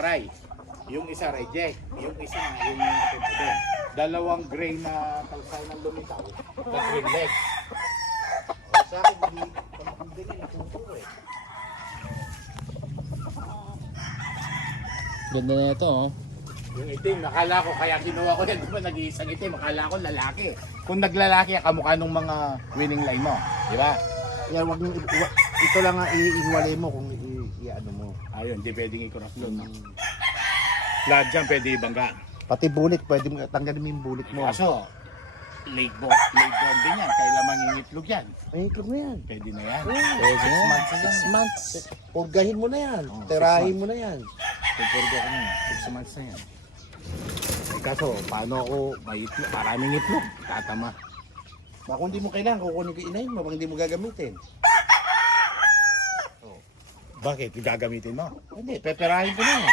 Ray. Yung isa reject, yung isa yung natin po doon. Dalawang gray na kalsay ng lumitaw, na green leg. O, sa akin, hindi nila natuto eh. Ganda na ito, oh. Yung itim, nakala ko, kaya kinuha ko yan, di ba nag-iisang itim, akala ko lalaki. Kung naglalaki, kamukha nung mga winning line mo, di ba? Yan, wag nyo, ito lang nga iiwalay mo kung i-ano mo. Ayun, di pwedeng i-cross doon. No? Lahat dyan pwede ibangga. Pati bulik, pwede mo tanggalin mo yung bulik mo. Kaso, late born din yan, kailan mangingitlog yan. Ay, itlog mo yan. Pwede na yan. Pwede na. 6 months na 6 yan. months. Purgahin mo na yan. Oh, Tirahin mo na yan. Pupurga ko na yan. 6 months na yan. Eh, kaso, paano ako may itlog? Maraming itlog. Tatama. Baka kung hindi mo kailangan, kukunin ko inahin mo, baka hindi mo gagamitin. Bakit? Gagamitin mo? Hindi, peperahin ko na yan.